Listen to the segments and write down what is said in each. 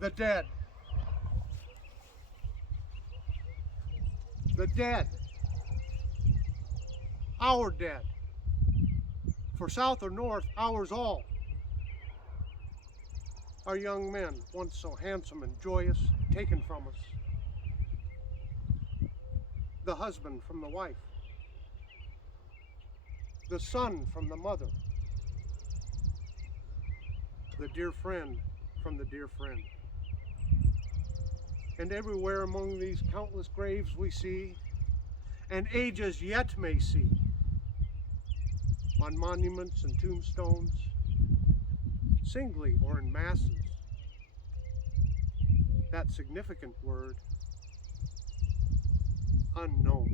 The dead. The dead. Our dead. For South or North, ours all. Our young men, once so handsome and joyous, taken from us. The husband from the wife. The son from the mother. The dear friend from the dear friend. And everywhere among these countless graves we see, and ages yet may see, on monuments and tombstones, singly or in masses, that significant word, unknown.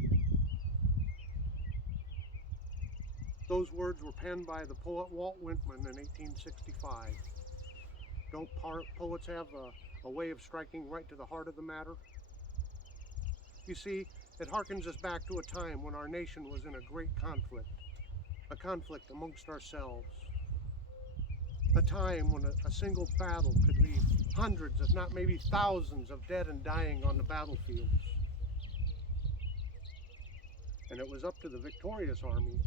Those words were penned by the poet Walt Whitman in 1865. Don't poets have a way of striking right to the heart of the matter? You see, it harkens us back to a time when our nation was in a great conflict, a conflict amongst ourselves, a time when a single battle could leave hundreds, if not maybe thousands, of dead and dying on the battlefields. And it was up to the victorious army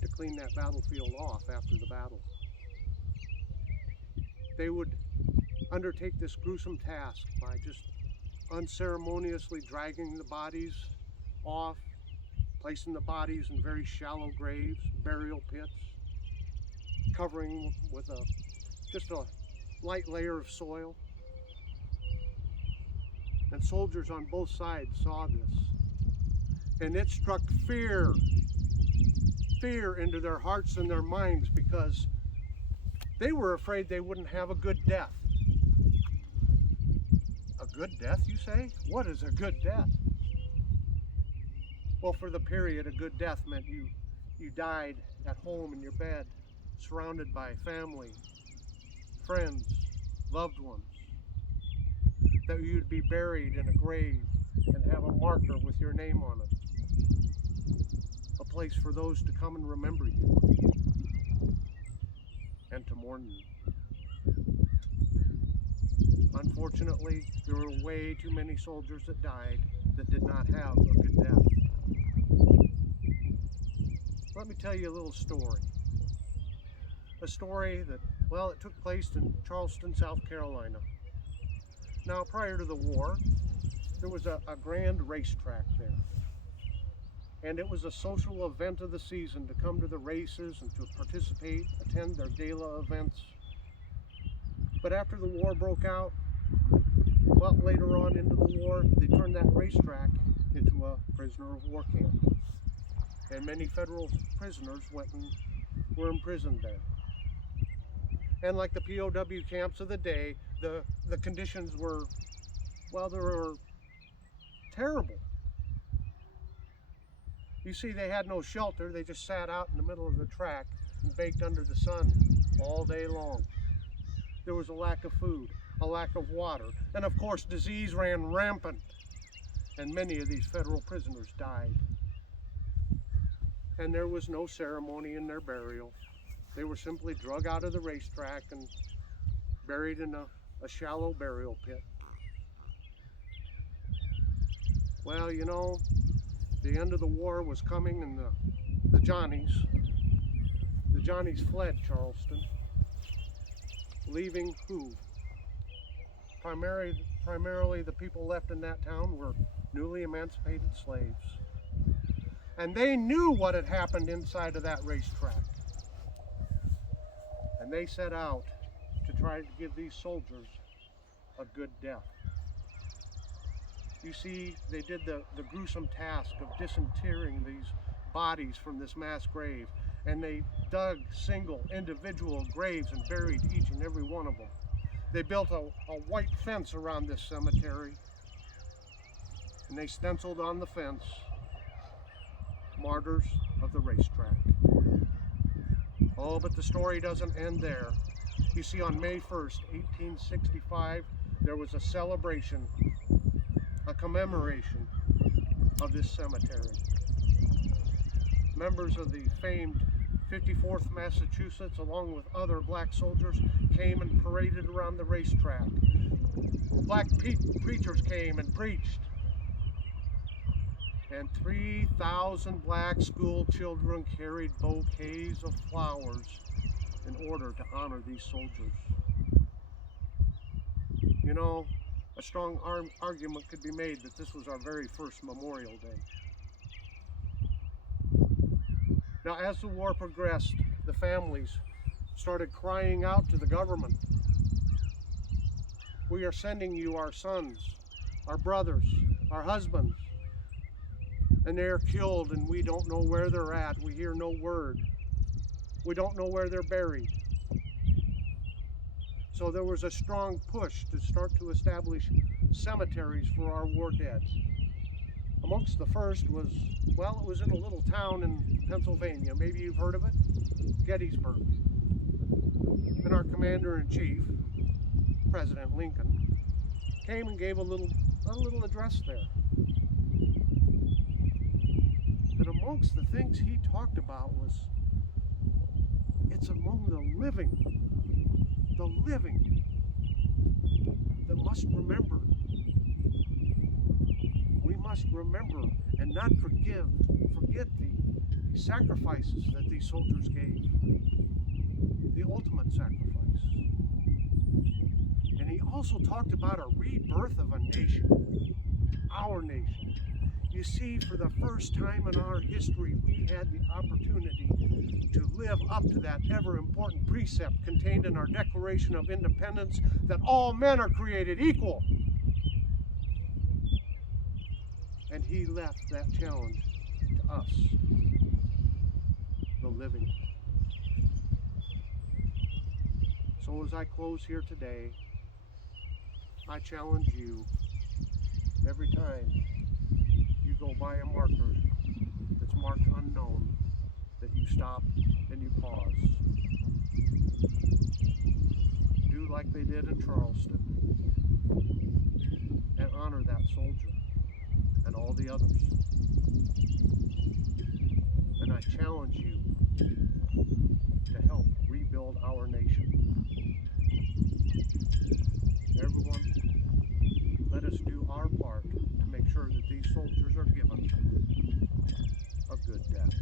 to clean that battlefield off after the battle. They would undertake this gruesome task by just unceremoniously dragging the bodies off, placing the bodies in very shallow graves, burial pits, covering with just a light layer of soil. And soldiers on both sides saw this, and it struck fear into their hearts and their minds, because they were afraid they wouldn't have a good death. A good death, you say? What is a good death? Well, for the period, a good death meant you died at home in your bed, surrounded by family, friends, loved ones, that you'd be buried in a grave and have a marker with your name on it, a place for those to come and remember you and to mourn you. Unfortunately, there were way too many soldiers that died that did not have a good death. Let me tell you a little story. A story that, well, it took place in Charleston, South Carolina. Now, prior to the war, there was a grand racetrack there. And it was a social event of the season to come to the races and to participate, attend their gala events. But after the war broke out, well, later on into the war, they turned that racetrack into a prisoner of war camp. And many federal prisoners went and were imprisoned there. And like the POW camps of the day, the conditions were, well, they were terrible. You see, they had no shelter. They just sat out in the middle of the track and baked under the sun all day long. There was a lack of food, a lack of water, and of course disease ran rampant, and many of these federal prisoners died. And there was no ceremony in their burial. They were simply drug out of the racetrack and buried in a shallow burial pit. Well, you know, the end of the war was coming, and the Johnnies fled Charleston, leaving who? Primarily the people left in that town were newly emancipated slaves. And they knew what had happened inside of that racetrack. And they set out to try to give these soldiers a good death. You see, they did the gruesome task of disinterring these bodies from this mass grave, and they dug single individual graves and buried each and every one of them. They built a white fence around this cemetery, and they stenciled on the fence, "Martyrs of the Racetrack." Oh, but the story doesn't end there. You see, on May 1st, 1865, there was a celebration, a commemoration of this cemetery. Members of the famed 54th Massachusetts, along with other black soldiers, came and paraded around the racetrack. black preachers came and preached. And 3,000 black school children carried bouquets of flowers in order to honor these soldiers. You know, a strong argument could be made that this was our very first Memorial Day. Now, as the war progressed, the families started crying out to the government. We are sending you our sons, our brothers, our husbands, and they are killed and we don't know where they're at. We hear no word. We don't know where they're buried. So there was a strong push to start to establish cemeteries for our war dead. Amongst the first was, well, it was in a little town in Pennsylvania. Maybe you've heard of it, Gettysburg. And our commander-in-chief, President Lincoln, came and gave a little address there. And amongst the things he talked about was, it's among the living that must remember. We must remember and not forget the sacrifices that these soldiers gave, the ultimate sacrifice. And he also talked about a rebirth of a nation, our nation. You see, for the first time in our history, we had the opportunity to live up to that ever important precept contained in our Declaration of Independence that all men are created equal. And he left that challenge to us, the living. So as I close here today, I challenge you, every time you go by a marker that's marked unknown, that you stop and you pause. Do like they did in Charleston and honor that soldier and all the others. And I challenge you to help rebuild our nation. Everyone, let us do our part to make sure that these soldiers are given a good death.